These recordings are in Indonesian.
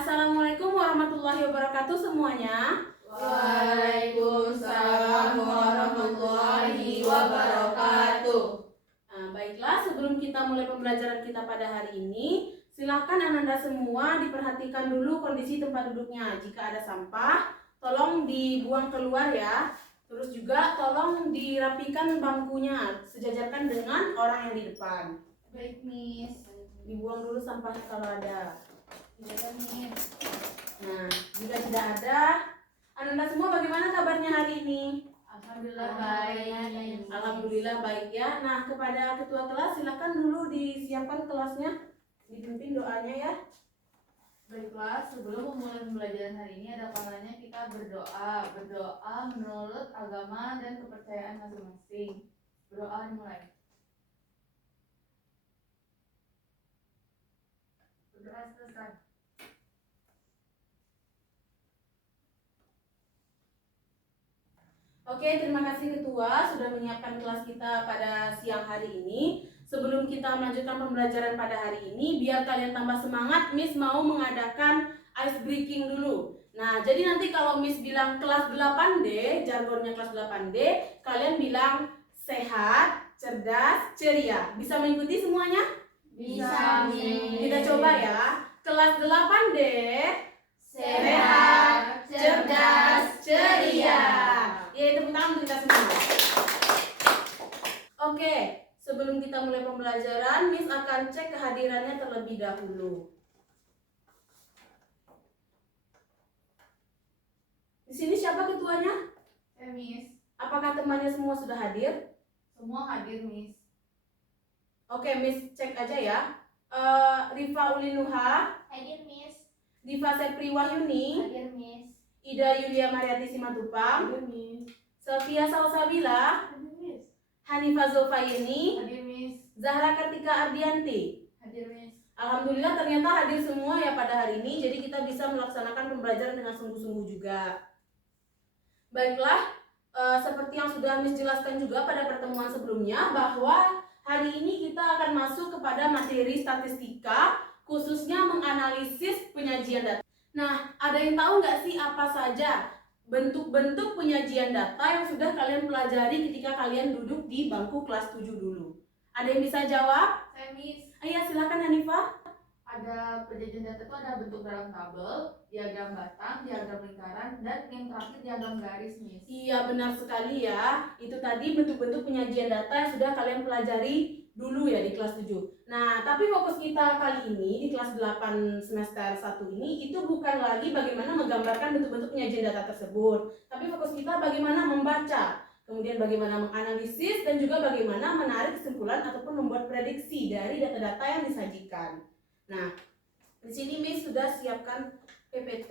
Assalamualaikum warahmatullahi wabarakatuh semuanya. Waalaikumsalam warahmatullahi wabarakatuh. Baiklah, sebelum kita mulai pembelajaran kita pada hari ini, silakan Ananda semua diperhatikan dulu kondisi tempat duduknya. Jika ada sampah, tolong dibuang keluar ya. Terus juga tolong dirapikan bangkunya, sejajarkan dengan orang yang di depan. Baik, Miss. Dibuang dulu sampahnya kalau ada. Tidak ada, Miss. Nah, jika tidak ada, Ananda semua bagaimana kabarnya hari ini? Alhamdulillah baik. Alhamdulillah baik ya. Nah, kepada ketua kelas silakan dulu disiapkan kelasnya, dipimpin doanya ya. Baiklah, sebelum memulai pembelajaran hari ini ada kalanya kita berdoa. Berdoa menurut agama dan kepercayaan masing-masing. Berdoa dimulai. Berdoa selesai. Oke, terima kasih ketua sudah menyiapkan kelas kita pada siang hari ini. Sebelum kita melanjutkan pembelajaran pada hari ini, biar kalian tambah semangat, Miss mau mengadakan ice breaking dulu. Nah, jadi nanti kalau Miss bilang kelas 8D, jargonnya kelas 8D, kalian bilang sehat, cerdas, ceria. Bisa mengikuti semuanya? Bisa, Miss. Kita coba ya. Kelas 8D, Sehat, cerdas, ceria. Ya, tepuk tangan untuk kita semua. Oke, sebelum kita mulai pembelajaran, Miss akan cek kehadirannya terlebih dahulu. Di sini siapa ketuanya? Miss. Apakah temannya semua sudah hadir? Semua hadir, Miss. Oke, Miss cek aja ya. Rifa Ulinuha, Hadir, Miss. Diva Sepri Wahyuni, Hadir, Miss. Ida Yulia Mariati Simatupang, Hadir, Miss. Sofia Salsabila, Hadir, Miss. Hanifah Zulfayeni, Hadir, Miss. Zahra Kartika Ardianti. Hadir, Miss. Alhamdulillah ternyata hadir semua ya pada hari ini, jadi kita bisa melaksanakan pembelajaran dengan sungguh-sungguh juga. Baiklah, seperti yang sudah Miss jelaskan juga pada pertemuan sebelumnya, bahwa hari ini kita akan masuk kepada materi statistika, khususnya menganalisis penyajian data. Nah, ada yang tahu nggak sih apa saja bentuk-bentuk penyajian data yang sudah kalian pelajari ketika kalian duduk di bangku kelas 7 dulu? Ada yang bisa jawab? Saya, Miss. Ayo silakan Hanifah. Ada penyajian data itu ada bentuk dalam tabel, diagram batang, diagram lingkaran, dan yang terakhir diagram garis, Miss. Iya, benar sekali ya. Itu tadi bentuk-bentuk penyajian data yang sudah kalian pelajari dulu ya di kelas 7. Nah, tapi fokus kita kali ini di kelas 8 semester 1 ini itu bukan lagi bagaimana menggambarkan bentuk-bentuk penyajian data tersebut, tapi fokus kita bagaimana membaca, kemudian bagaimana menganalisis, dan juga bagaimana menarik kesimpulan ataupun membuat prediksi dari data-data yang disajikan. Nah, di sini Miss sudah siapkan PPT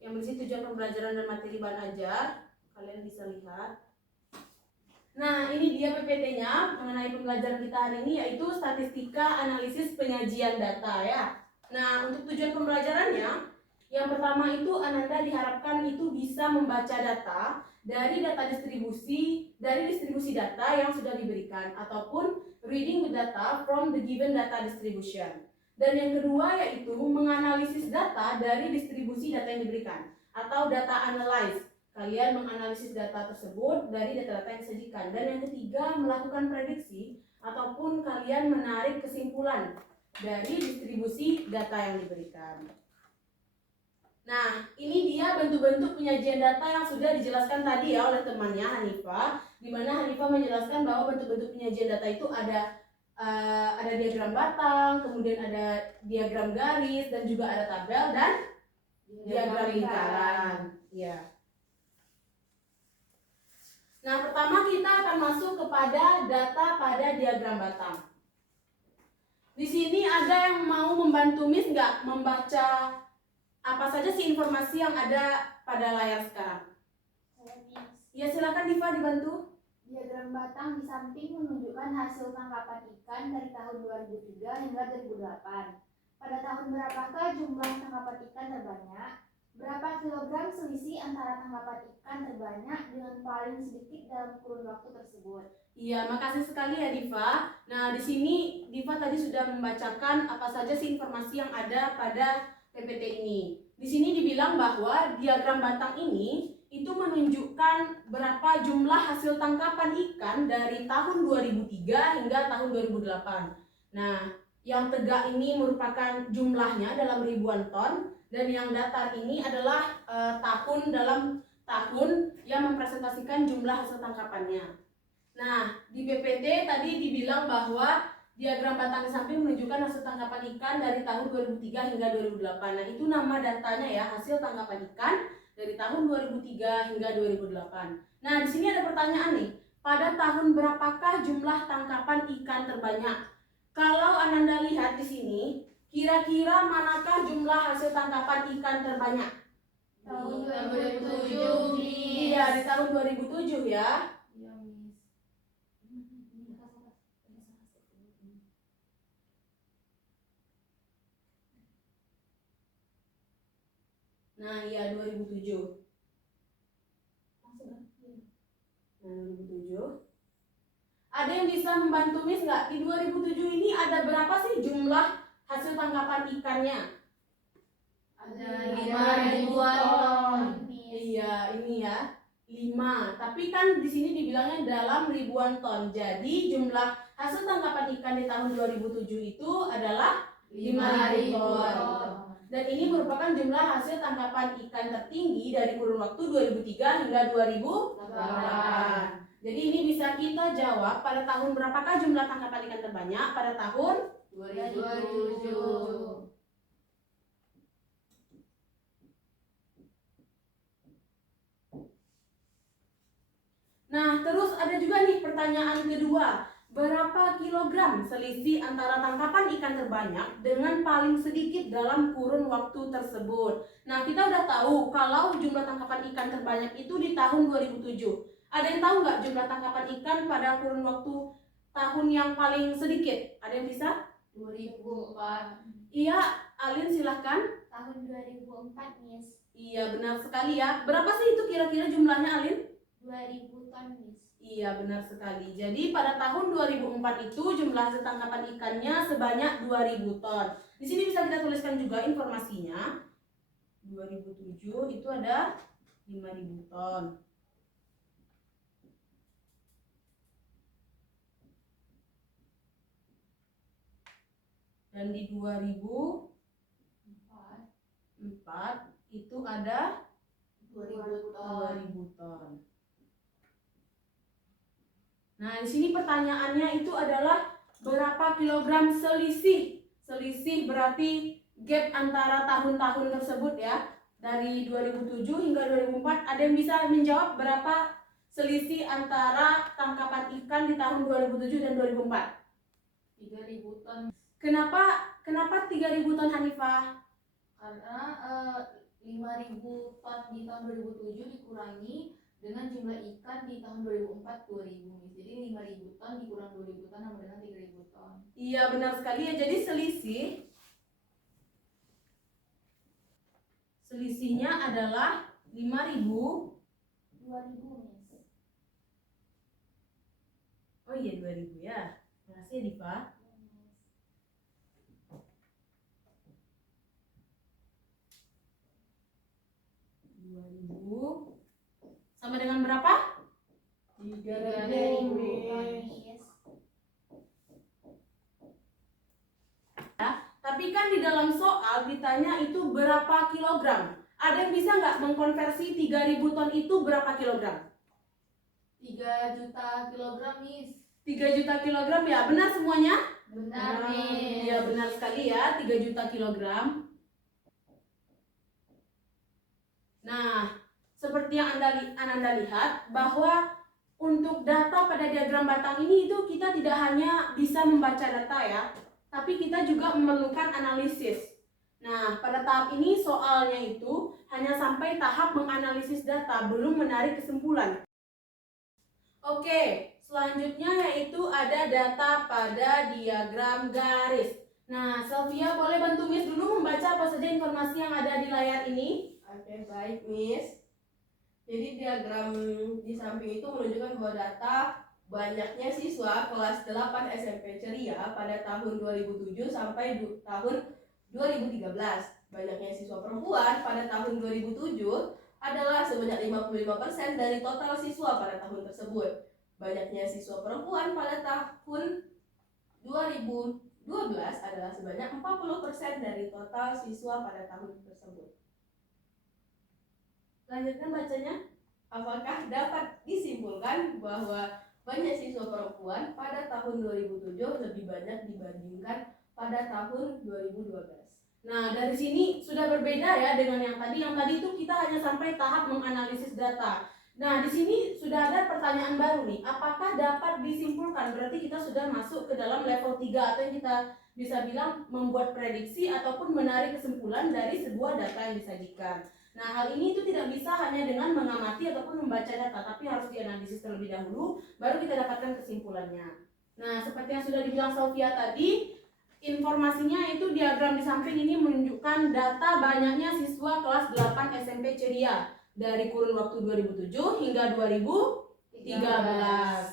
yang berisi tujuan pembelajaran dan materi bahan ajar. Kalian bisa lihat. Nah, ini dia PPT-nya mengenai pembelajaran kita hari ini, yaitu statistika analisis penyajian data ya. Nah, untuk tujuan pembelajarannya, yang pertama itu Ananda diharapkan itu bisa membaca data dari distribusi data yang sudah diberikan, ataupun reading the data from the given data distribution. Dan yang kedua yaitu menganalisis data dari distribusi data yang diberikan, atau data analyze. Kalian menganalisis data tersebut dari data-data yang disajikan. Dan yang ketiga, melakukan prediksi ataupun kalian menarik kesimpulan dari distribusi data yang diberikan. Nah, ini dia bentuk-bentuk penyajian data yang sudah dijelaskan tadi ya oleh temannya Hanifah, di mana Hanifah menjelaskan bahwa bentuk-bentuk penyajian data itu ada diagram batang, kemudian ada diagram garis, dan juga ada tabel dan diagram lingkaran. Ya. Nah, pertama kita akan masuk kepada data pada diagram batang. Di sini ada yang mau membantu Miss nggak membaca apa saja sih informasi yang ada pada layar sekarang? Saya, Miss. Ya, silakan Diva dibantu. Diagram batang di samping menunjukkan hasil tangkapan ikan dari tahun 2003 hingga 2008. Pada tahun berapakah jumlah tangkapan ikan terbanyak? Berapa kilogram selisih antara tangkapan ikan terbanyak dengan paling sedikit dalam kurun waktu tersebut? Iya, makasih sekali ya Diva. Nah, di sini Diva tadi sudah membacakan apa saja sih informasi yang ada pada PPT ini. Di sini dibilang bahwa diagram batang ini itu menunjukkan berapa jumlah hasil tangkapan ikan dari tahun 2003 hingga tahun 2008. Nah, yang tegak ini merupakan jumlahnya dalam ribuan ton, dan yang datar ini adalah tahun dalam tahun yang mempresentasikan jumlah hasil tangkapannya. Nah, di PPT tadi dibilang bahwa diagram batang di samping menunjukkan hasil tangkapan ikan dari tahun 2003 hingga 2008. Nah, itu nama datanya ya, hasil tangkapan ikan dari tahun 2003 hingga 2008. Nah, di sini ada pertanyaan nih. Pada tahun berapakah jumlah tangkapan ikan terbanyak? Kalau Ananda lihat di sini, kira-kira manakah jumlah hasil tangkapan ikan terbanyak? Tahun 2007, Iya, di tahun 2007 ya. Iya, Miss. Nah, iya 2007. Nah, 2007. Ada yang bisa membantu Miss nggak? Di 2007 ini ada berapa sih jumlah hasil tangkapan ikannya? Ada 5.000-an ton. Iya, ini ya. 5. Tapi kan di sini dibilangnya dalam ribuan ton. Jadi jumlah hasil tangkapan ikan di tahun 2007 itu adalah 5.000 ton. Dan ini merupakan jumlah hasil tangkapan ikan tertinggi dari kurun waktu 2003 hingga 2008. Jadi ini bisa kita jawab, pada tahun berapakah jumlah tangkapan ikan terbanyak? Pada tahun 2007. Nah, terus ada juga nih pertanyaan kedua. Berapa kilogram selisih antara tangkapan ikan terbanyak dengan paling sedikit dalam kurun waktu tersebut? Nah, kita udah tahu kalau jumlah tangkapan ikan terbanyak itu di tahun 2007. Ada yang tahu nggak jumlah tangkapan ikan pada kurun waktu tahun yang paling sedikit? Ada yang bisa? 2004. Iya, Alin silahkan. Tahun 2004, Miss. Iya, benar sekali ya. Berapa sih itu kira-kira jumlahnya, Alin? 2000 ton, Miss. Iya, benar sekali. Jadi pada tahun 2004 itu jumlah hasil tangkapan ikannya sebanyak 2000 ton. Di sini bisa kita tuliskan juga informasinya. 2007 itu ada 5000 ton. Dan di 2004 itu ada 2000 ton. 2000 ton. Nah, di sini pertanyaannya itu adalah berapa kilogram selisih? Selisih berarti gap antara tahun-tahun tersebut ya. Dari 2007 hingga 2004, ada yang bisa menjawab berapa selisih antara tangkapan ikan di tahun 2007 dan 2004? 3.000 ton. Kenapa 3.000 ton, Hanifah? Karena 5.000 ton di tahun 2007 dikurangi dengan jumlah ikan di tahun 2004 2000. Jadi 5.000 ton dikurang 2.000 ton sama dengan 3.000 ton. Iya, benar sekali ya. Jadi selisihnya adalah 5.000. 2000, Miss. Oh iya, 2.000 ya. Terima kasih, Diva. Sama dengan berapa? 3.000. Miss. Tapi kan di dalam soal ditanya itu berapa kilogram. Ada yang bisa nggak mengkonversi 3.000 ton itu berapa kilogram? 3 juta kilogram, Miss. 3 juta kilogram ya, benar semuanya? Benar, Miss. Ya, benar sekali ya, 3 juta kilogram. Nah, seperti yang Ananda lihat bahwa untuk data pada diagram batang ini itu kita tidak hanya bisa membaca data ya, tapi kita juga memerlukan analisis. Nah, pada tahap ini soalnya itu hanya sampai tahap menganalisis data, belum menarik kesimpulan. Oke, selanjutnya yaitu ada data pada diagram garis. Nah, Sylvia boleh bantu Miss dulu membaca apa saja informasi yang ada di layar ini? Oke, baik, Miss. Jadi diagram di samping itu menunjukkan bahwa data banyaknya siswa kelas 8 SMP Ceria pada tahun 2007 sampai tahun 2013. Banyaknya siswa perempuan pada tahun 2007 adalah sebanyak 55% dari total siswa pada tahun tersebut. Banyaknya siswa perempuan pada tahun 2012 adalah sebanyak 40% dari total siswa pada tahun tersebut. Lanjutkan bacanya. Apakah dapat disimpulkan bahwa banyak siswa perempuan pada tahun 2007 lebih banyak dibandingkan pada tahun 2012? Nah, dari sini sudah berbeda ya dengan yang tadi. Yang tadi itu kita hanya sampai tahap menganalisis data. Nah, di sini sudah ada pertanyaan baru nih. Apakah dapat disimpulkan? Berarti kita sudah masuk ke dalam level 3 atau yang kita bisa bilang membuat prediksi ataupun menarik kesimpulan dari sebuah data yang disajikan. Nah, hal ini itu tidak bisa hanya dengan mengamati ataupun membaca data, tapi harus dianalisis terlebih dahulu, baru kita dapatkan kesimpulannya. Nah, seperti yang sudah dibilang Sofia tadi, informasinya itu diagram di samping ini menunjukkan data banyaknya siswa kelas 8 SMP Ceria dari kurun waktu 2007 hingga 2013.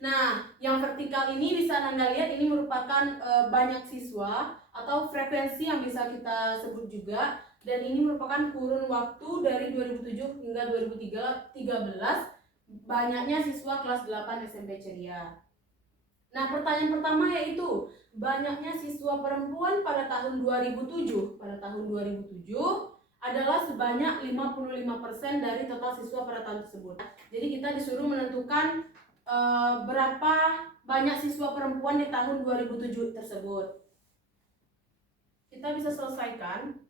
Nah, yang vertikal ini bisa Anda lihat ini merupakan banyak siswa atau frekuensi yang bisa kita sebut juga, dan ini merupakan kurun waktu dari 2007 hingga 2013 banyaknya siswa kelas 8 SMP Ceria. Nah, pertanyaan pertama yaitu banyaknya siswa perempuan pada tahun 2007. Pada tahun 2007 adalah sebanyak 55% dari total siswa pada tahun tersebut. Jadi kita disuruh menentukan berapa banyak siswa perempuan di tahun 2007 tersebut. Kita bisa selesaikan.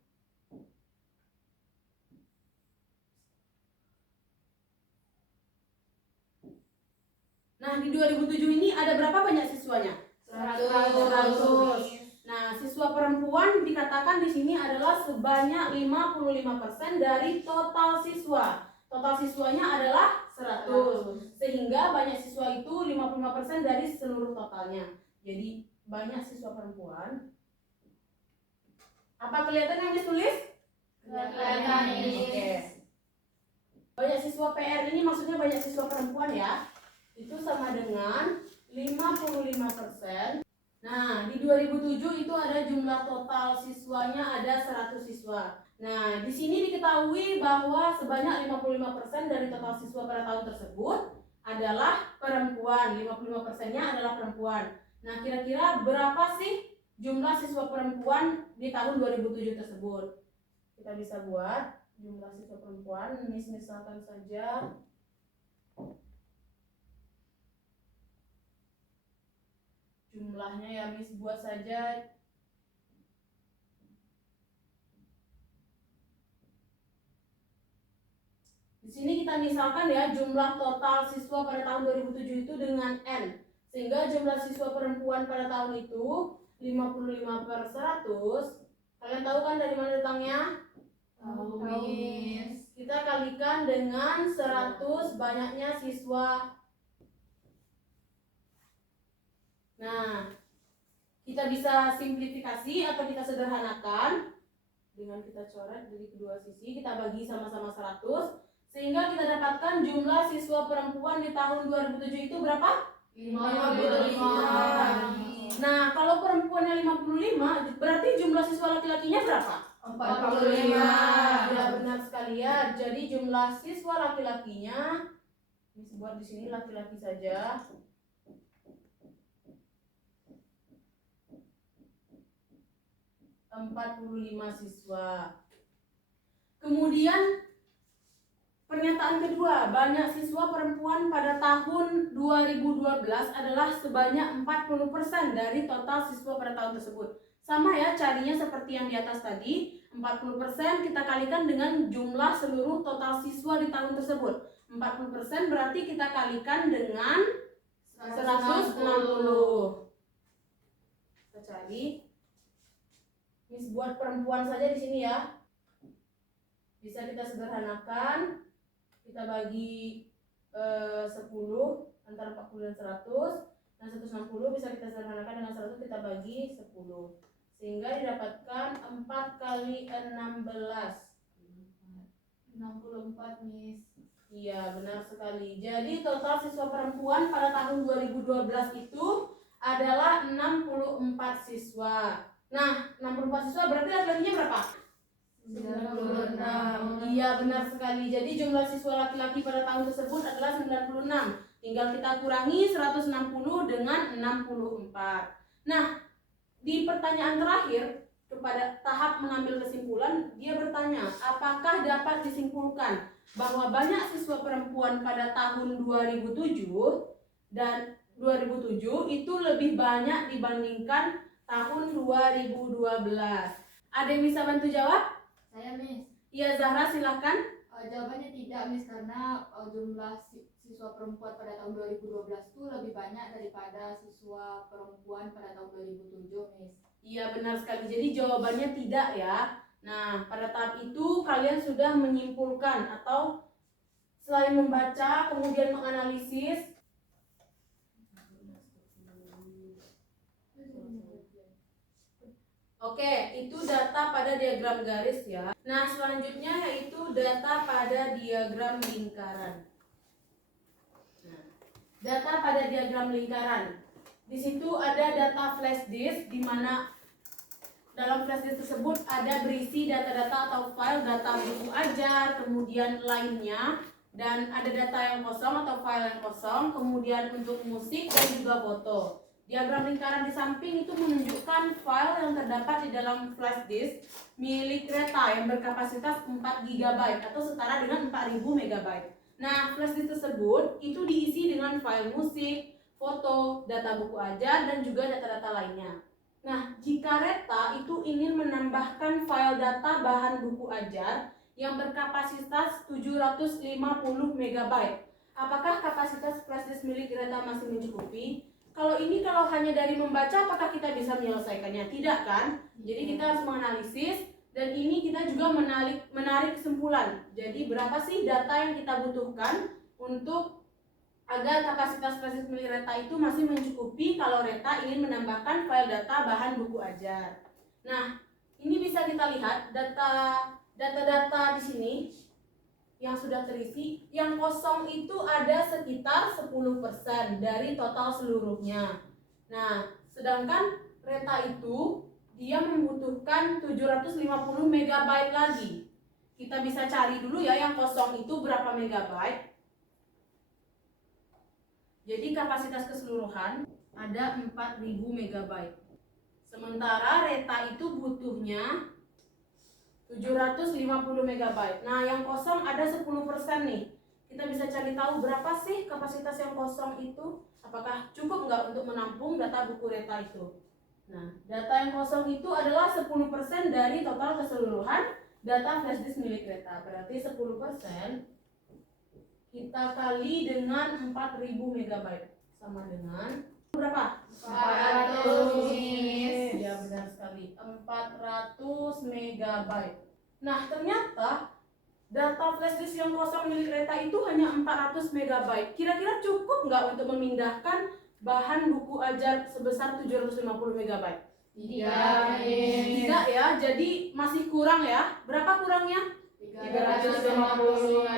Nah, di 2007 ini ada berapa banyak siswanya? 100. Nah, siswa perempuan dikatakan di sini adalah sebanyak 55% dari total siswa. Total siswanya adalah 100. Sehingga banyak siswa itu 55% dari seluruh totalnya. Jadi, banyak siswa perempuan. Apa kelihatan yang ditulis? Kelihatan. Oke. Banyak siswa PR ini maksudnya banyak siswa perempuan ya. Itu sama dengan 55%. Nah, di 2007 itu ada jumlah total siswanya ada 100 siswa. Nah, di sini diketahui bahwa sebanyak 55% dari total siswa pada tahun tersebut adalah perempuan. 55%-nya adalah perempuan. Nah, kira-kira berapa sih jumlah siswa perempuan di tahun 2007 tersebut? Kita bisa buat jumlah siswa perempuan, misalkan saja jumlahnya ya Miss buat saja di sini kita misalkan ya jumlah total siswa pada tahun 2007 itu dengan N, sehingga jumlah siswa perempuan pada tahun itu 55/100. Kalian tahu kan dari mana datangnya? Tahu, Miss. Kita kalikan dengan 100 banyaknya siswa. Nah, kita bisa simplifikasi atau kita sederhanakan dengan kita coret dari kedua sisi, kita bagi sama-sama 100, sehingga kita dapatkan jumlah siswa perempuan di tahun 2007 itu berapa? 55. Nah, kalau perempuannya 55, berarti jumlah siswa laki-lakinya berapa? 45. Ya, benar sekali ya. Jadi jumlah siswa laki-lakinya disebut di sini laki-laki saja. 45 siswa. Kemudian pernyataan kedua, banyak siswa perempuan pada tahun 2012 adalah sebanyak 40% dari total siswa pada tahun tersebut. Sama ya, carinya seperti yang di atas tadi, 40% kita kalikan dengan jumlah seluruh total siswa di tahun tersebut. 40% berarti kita kalikan dengan 160. Kita cari. Miss buat perempuan saja di sini ya. Bisa kita sederhanakan. Kita bagi 10 antara 40 dan 100. Dan 160 bisa kita sederhanakan dengan 100 kita bagi 10. Sehingga didapatkan 4 kali 16. 64, Miss. Iya, benar sekali. Jadi total siswa perempuan pada tahun 2012 itu adalah 64 siswa. Nah, 64 siswa berarti laki-lakinya berapa? 96. Iya, benar sekali. Jadi jumlah siswa laki-laki pada tahun tersebut adalah 96. Tinggal kita kurangi 160 dengan 64. Nah, di pertanyaan terakhir kepada tahap mengambil kesimpulan, dia bertanya, apakah dapat disimpulkan bahwa banyak siswa perempuan pada tahun 2007 dan 2007 itu lebih banyak dibandingkan tahun 2012. Ada yang bisa bantu jawab? Saya, Miss. Iya, Zahra, silakan. Jawabannya tidak, Miss, karena jumlah siswa perempuan pada tahun 2012 itu lebih banyak daripada siswa perempuan pada tahun 2007, Miss. Iya, benar sekali. Jadi jawabannya tidak ya. Nah, pada tahap itu kalian sudah menyimpulkan atau selain membaca kemudian menganalisis. Oke, itu data pada diagram garis ya. Nah, selanjutnya yaitu data pada diagram lingkaran. Nah, data pada diagram lingkaran. Di situ ada data flash disk, di mana dalam flash disk tersebut ada berisi data-data atau file data buku ajar, kemudian lainnya, dan ada data yang kosong atau file yang kosong, kemudian untuk musik dan juga foto. Diagram lingkaran di samping itu menunjukkan file yang terdapat di dalam flash disk milik kereta yang berkapasitas 4 GB atau setara dengan 4000 MB. Nah, flash disk tersebut itu diisi dengan file musik, foto, data buku ajar, dan juga data-data lainnya. Nah, jika Reta itu ingin menambahkan file data bahan buku ajar yang berkapasitas 750 MB, apakah kapasitas flash disk milik Reta masih mencukupi? Kalau hanya dari membaca, apakah kita bisa menyelesaikannya? Tidak kan? Jadi kita harus menganalisis, dan ini kita juga menarik kesimpulan. Jadi berapa sih data yang kita butuhkan untuk agar kapasitas flash disk milik Reta itu masih mencukupi kalau Reta ingin menambahkan file data bahan buku ajar. Nah, ini bisa kita lihat data-data di sini yang sudah terisi, yang kosong itu ada sekitar 10% dari total seluruhnya. Nah, sedangkan Reta itu dia membutuhkan 750 MB lagi. Kita bisa cari dulu ya yang kosong itu berapa megabyte. Jadi kapasitas keseluruhan ada 4000 MB. Sementara Reta itu butuhnya 750 MB. Nah, yang kosong ada 10% nih. Kita bisa cari tahu berapa sih kapasitas yang kosong itu? Apakah cukup nggak untuk menampung data buku Reta itu? Nah, data yang kosong itu adalah 10% dari total keseluruhan data flash disk milik Reta. Berarti 10% kita kali dengan 4000 MB sama dengan berapa? 400, Miss. Ya, benar sekali. 400 MB. Nah, ternyata data flash disk yang kosong milik Reta itu hanya 400 MB. Kira-kira cukup nggak untuk memindahkan bahan buku ajar sebesar 750 MB? Tidak ya, jadi masih kurang ya. Berapa kurangnya? 350.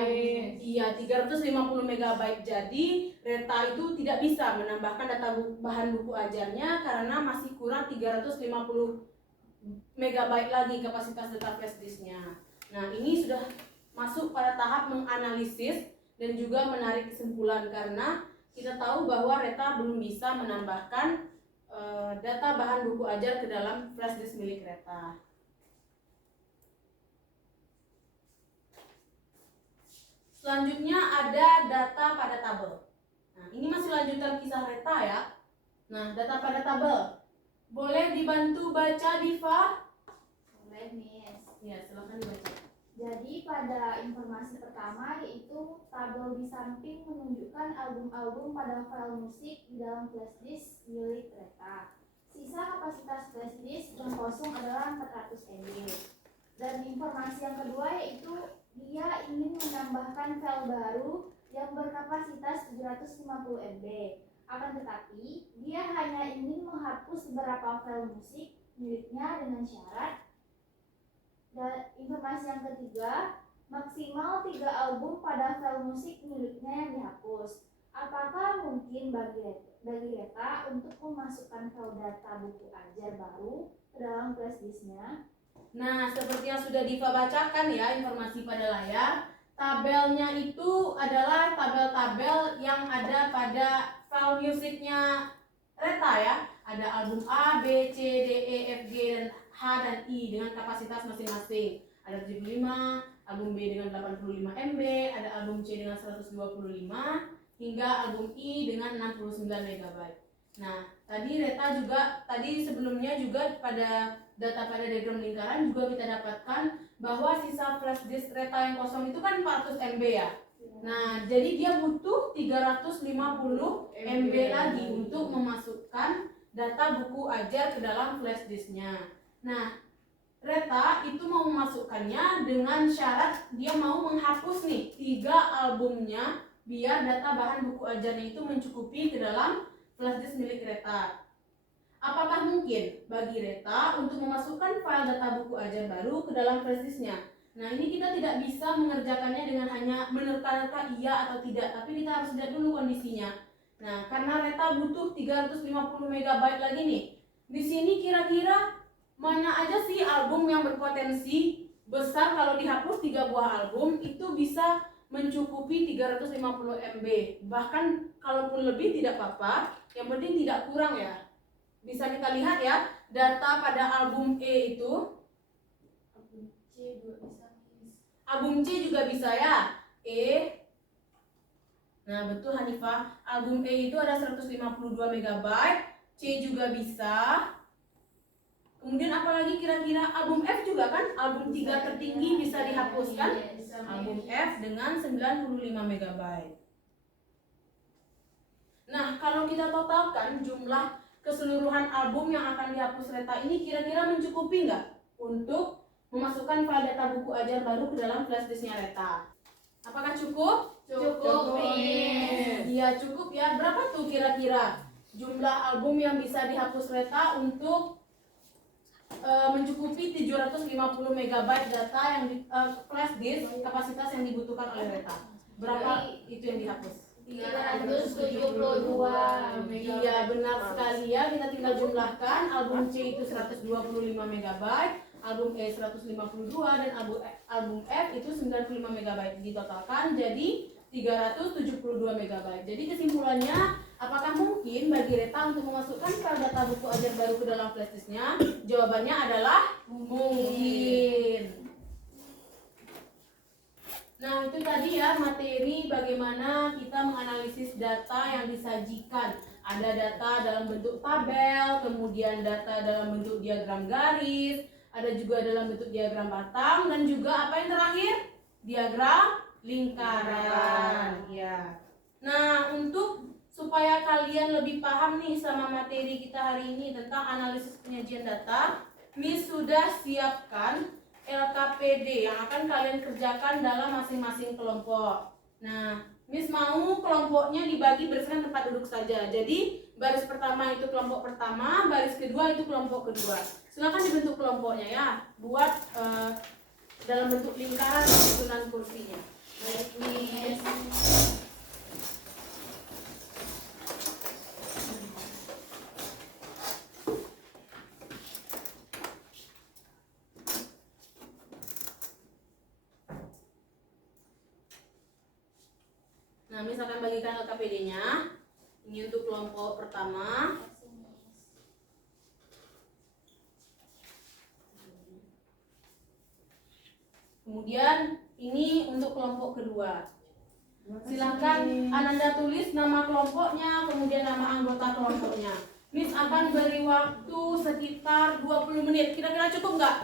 Iya, 350 MB. Jadi Reta itu tidak bisa menambahkan data bahan buku ajarnya karena masih kurang 350 MB lagi kapasitas data flash disknya. Nah, ini sudah masuk pada tahap menganalisis dan juga menarik kesimpulan karena kita tahu bahwa Reta belum bisa menambahkan data bahan buku ajar ke dalam flash disk milik Reta. Selanjutnya ada data pada tabel. Nah, ini masih lanjutan kisah Reta ya. Nah, data pada tabel. Boleh dibantu baca, Diva? Boleh, Miss. Ya, silakan dibaca. Jadi pada informasi pertama yaitu tabel di samping menunjukkan album-album pada file musik di dalam flash disk milik Reta. Sisa kapasitas flash disk yang kosong adalah 400 MB. Dan informasi yang kedua yaitu dia ingin menambahkan file baru yang berkapasitas 750 MB. Akan tetapi, dia hanya ingin menghapus beberapa file musik miliknya dengan syarat. Dan informasi yang ketiga, maksimal 3 album pada file musik miliknya yang dihapus. Apakah mungkin bagi Reta untuk memasukkan file data buku ajar baru ke dalam flash disknya? Nah, seperti yang sudah Diva bacakan ya informasi pada layar, tabelnya itu adalah tabel-tabel yang ada pada file musiknya Reta ya. Ada album A, B, C, D, E, F, G, dan H, dan I dengan kapasitas masing-masing. Ada 75, album B dengan 85 MB, ada album C dengan 125, hingga album I dengan 69 MB. Nah, tadi sebelumnya juga pada data pada diagram lingkaran juga kita dapatkan bahwa sisa flash disk Reta yang kosong itu kan 400 MB ya. Nah, jadi dia butuh 350 MB lagi untuk memasukkan data buku ajar ke dalam flash disknya. Nah, Reta itu mau memasukkannya dengan syarat dia mau menghapus nih 3 albumnya biar data bahan buku ajarnya itu mencukupi ke dalam flash disk milik Reta. Apakah mungkin bagi Reta untuk memasukkan file data buku ajar baru ke dalam flash disknya? Nah, ini kita tidak bisa mengerjakannya dengan hanya menerka-nerka iya atau tidak, tapi kita harus lihat dulu kondisinya. Nah, karena Reta butuh 350 MB lagi nih. Di sini kira-kira mana aja sih album yang berpotensi besar kalau dihapus 3 buah album itu bisa mencukupi 350 MB. Bahkan kalaupun lebih tidak apa-apa, yang penting tidak kurang ya. Bisa kita lihat ya, data pada album E itu. Album C juga bisa ya. E. Nah, betul Hanifah. Album E itu ada 152 MB, C juga bisa. Kemudian apalagi kira-kira album F juga kan, album 3 tertinggi bisa dihapuskan. Album F dengan 95 MB. Nah, kalau kita totalkan jumlah keseluruhan album yang akan dihapus Reta ini kira-kira mencukupi nggak untuk memasukkan file data buku ajar baru ke dalam flash disknya Reta? Apakah cukup? Cukup, Iya cukup ya. Berapa tuh kira-kira jumlah album yang bisa dihapus Reta untuk mencukupi 750 MB data yang flash disk kapasitas yang dibutuhkan oleh Reta? Berapa itu yang dihapus? 372 Iya benar sekali ya, kita tinggal jumlahkan. Album C itu 125 MB, album E 152, dan album F itu 95 MB. Ditotalkan jadi 372 MB. Jadi kesimpulannya, apakah mungkin bagi Reta untuk memasukkan file data buku ajar baru ke dalam flash disknya? Jawabannya adalah mungkin. Nah, itu tadi ya materi bagaimana kita menganalisis data yang disajikan. Ada data dalam bentuk tabel, kemudian data dalam bentuk diagram garis, ada juga dalam bentuk diagram batang, dan juga apa yang terakhir? Diagram lingkaran. Ya. Nah, untuk supaya kalian lebih paham nih sama materi kita hari ini tentang analisis penyajian data, Miss sudah siapkan LKPD yang akan kalian kerjakan dalam masing-masing kelompok. Nah, Miss mau kelompoknya dibagi berdasarkan tempat duduk saja. Jadi, baris pertama itu kelompok pertama, baris kedua itu kelompok kedua. Silakan dibentuk kelompoknya ya, buat dalam bentuk lingkaran susunan kursinya. Baik, Miss. Nah, Miss akan bagikan LKPD-nya. Ini untuk kelompok pertama. Kemudian ini untuk kelompok kedua. Silakan Ananda tulis nama kelompoknya, kemudian nama anggota kelompoknya. Miss akan beri waktu sekitar 20 menit. Kira-kira cukup nggak?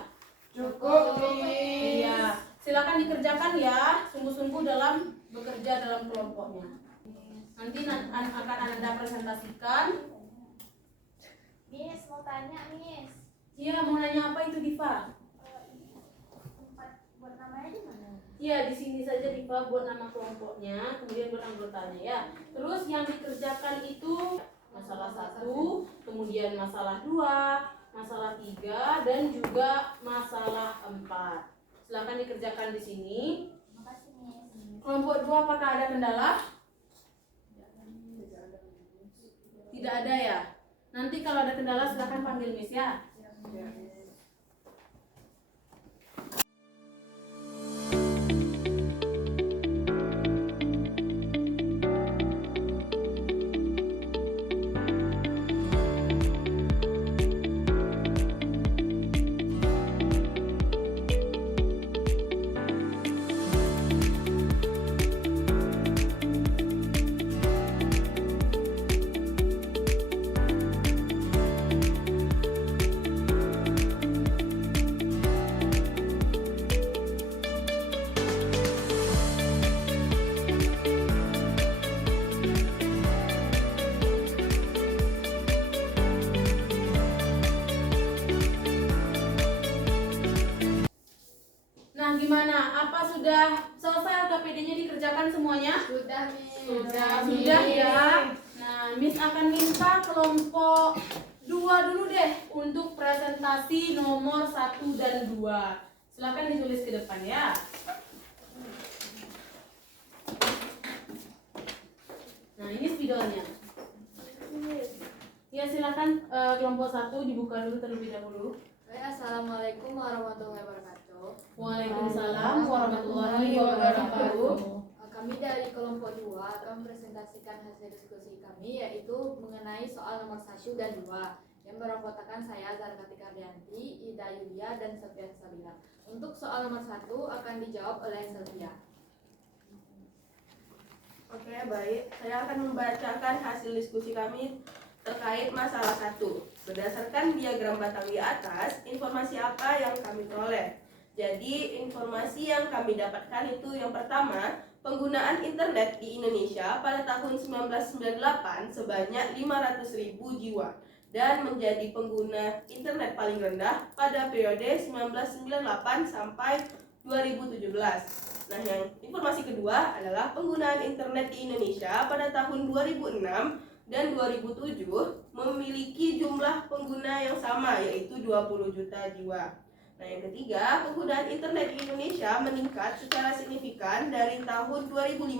Cukup, Iya. Silakan dikerjakan ya, sungguh-sungguh dalam bekerja dalam kelompoknya. Nanti akan Ananda presentasikan. Miss, mau tanya, Miss. Iya, mau nanya apa itu Diva? Tempat buat namanya di mana? Iya, di sini saja Diva buat nama kelompoknya, kemudian buat anggotanya ya. Terus yang dikerjakan itu masalah 1, kemudian masalah 2, masalah 3, dan juga masalah 4. Silakan dikerjakan di sini. Makasih, Miss. Kelompok 2 apakah ada kendala? Tidak ada ya. Nanti kalau ada kendala silakan panggil Miss ya. gimana? Apa sudah selesai LKPD-nya dikerjakan semuanya? Sudah, Miss. Sudah ya. Nah, Miss akan minta kelompok 2 dulu deh untuk presentasi nomor 1 dan 2. Silakan ditulis ke depan ya. Nah, ini spidolnya. Ya, silakan kelompok 1 dibuka dulu terlebih dahulu. Assalamualaikum warahmatullahi wabarakatuh. Waalaikumsalam warahmatullahi wabarakatuh. Kami dari kelompok 2 akan presentasikan hasil diskusi kami, yaitu mengenai soal nomor 1 dan 2 yang beranggotakan saya, Zarkati Kardianti, Ida Yulia, dan Sofia Sabila. Untuk soal nomor 1 akan dijawab oleh Sofia. Oke, baik. Saya akan membacakan hasil diskusi kami terkait masalah 1. Berdasarkan diagram batang di atas, informasi apa yang kami peroleh? Jadi, informasi yang kami dapatkan itu yang pertama, penggunaan internet di Indonesia pada tahun 1998 sebanyak 500.000 jiwa dan menjadi pengguna internet paling rendah pada periode 1998 sampai 2017. Nah, yang informasi kedua adalah penggunaan internet di Indonesia pada tahun 2006 dan 2007 memiliki jumlah pengguna yang sama, yaitu 20 juta jiwa. Nah, yang ketiga, penggunaan internet di Indonesia meningkat secara signifikan dari tahun 2015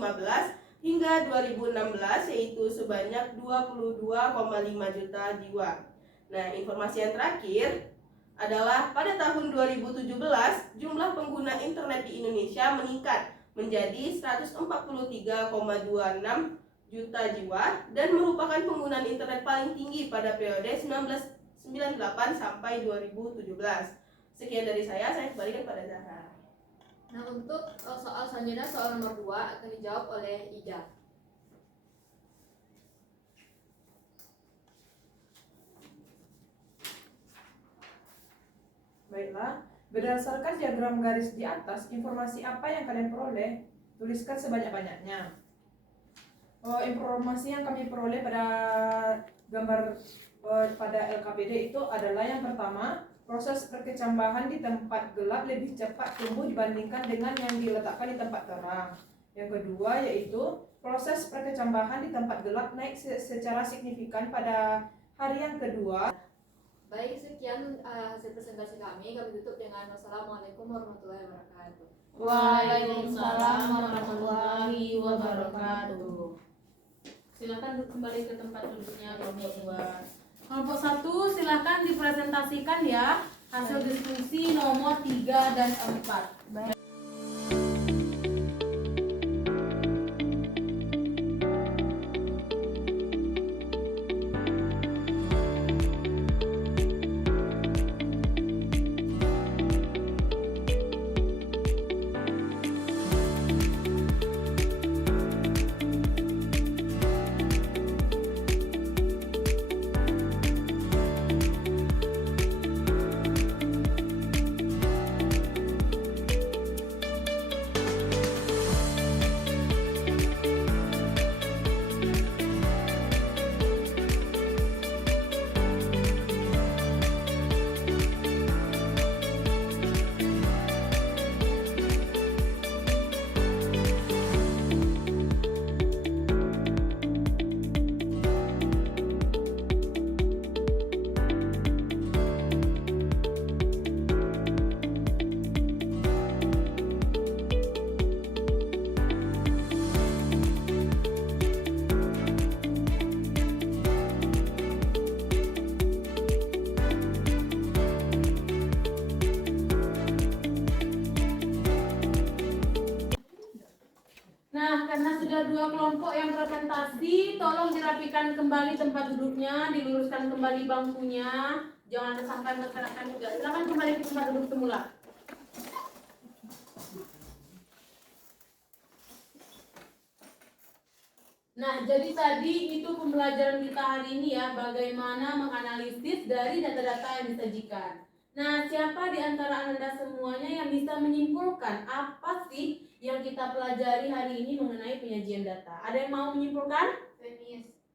hingga 2016, yaitu sebanyak 22,5 juta jiwa. Nah, informasi yang terakhir adalah pada tahun 2017 jumlah pengguna internet di Indonesia meningkat menjadi 143,26 juta jiwa dan merupakan penggunaan internet paling tinggi pada periode 1998 sampai 2017. Sekian dari saya kembalikan pada Zahra. Nah, untuk soal selanjutnya, soal nomor 2 akan dijawab oleh Ija. Baiklah, berdasarkan diagram garis di atas, informasi apa yang kalian peroleh? Tuliskan sebanyak-banyaknya. Informasi yang kami peroleh pada gambar pada LKPD itu adalah yang pertama, proses perkecambahan di tempat gelap lebih cepat tumbuh dibandingkan dengan yang diletakkan di tempat terang. Yang kedua yaitu proses perkecambahan di tempat gelap naik secara signifikan pada hari yang kedua. Baik, sekian hasil presentasi kami. Kami tutup dengan wassalamualaikum warahmatullahi wabarakatuh. Waalaikumsalam warahmatullahi wabarakatuh. Silakan kembali ke tempat duduknya kelompok 2. Kelompok 1 silakan dipresentasikan ya hasil diskusi nomor 3 dan 4. Nah, karena sudah 2 kelompok yang presentasi, tolong dirapikan kembali tempat duduknya, diluruskan kembali bangkunya, jangan sampai bergerakkan juga. Silakan kembali ke tempat duduk semula. Nah, jadi tadi itu pembelajaran kita hari ini ya, bagaimana menganalisis dari data-data yang disajikan. Nah, siapa di antara Anda semuanya yang bisa menyimpulkan apa sih yang kita pelajari hari ini mengenai penyajian data? Ada yang mau menyimpulkan? Miss,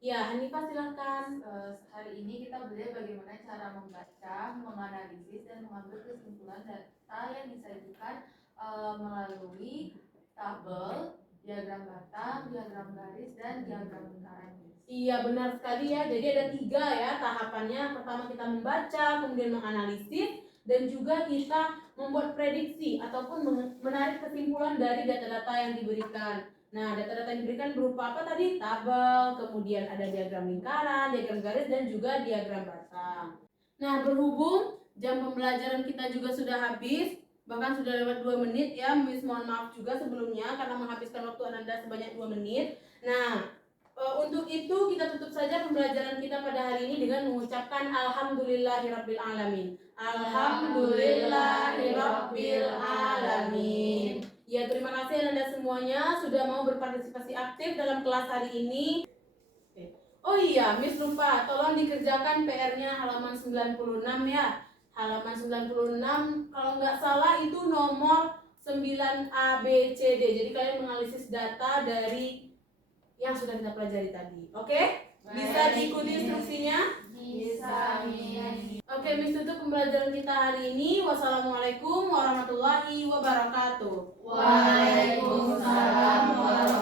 Ya, Hanifah silahkan. hari ini kita belajar bagaimana cara membaca, menganalisis, dan mengambil kesimpulan data yang disajikan melalui tabel, diagram batang, diagram garis, dan diagram lingkaran. Iya benar sekali ya. Jadi ada 3 ya tahapannya. Pertama kita membaca, kemudian menganalisis, dan juga kita membuat prediksi ataupun menarik kesimpulan dari data-data yang diberikan. Nah, data-data yang diberikan berupa apa tadi? Tabel, kemudian ada diagram lingkaran, diagram garis, dan juga diagram batang. Nah, berhubung jam pembelajaran kita juga sudah habis, bahkan sudah lewat 2 menit ya, Miss mohon maaf juga sebelumnya karena menghabiskan waktu Anda sebanyak 2 menit. Nah, untuk itu kita tutup saja pembelajaran kita pada hari ini dengan mengucapkan Alhamdulillahirabbil alamin. Alhamdulillahirabbil alamin. Ya, terima kasih Anda semuanya sudah mau berpartisipasi aktif dalam kelas hari ini. Oh iya, Miss lupa, tolong dikerjakan PR-nya halaman 96 ya. Halaman 96 kalau nggak salah itu nomor 9A B C D. Jadi kalian menganalisis data dari yang sudah kita pelajari tadi. Oke? Bisa diikuti instruksinya? Bisa. Oke, Miss tutup pembelajaran kita hari ini. Wassalamualaikum warahmatullahi wabarakatuh. Waalaikumsalam warahmatullahi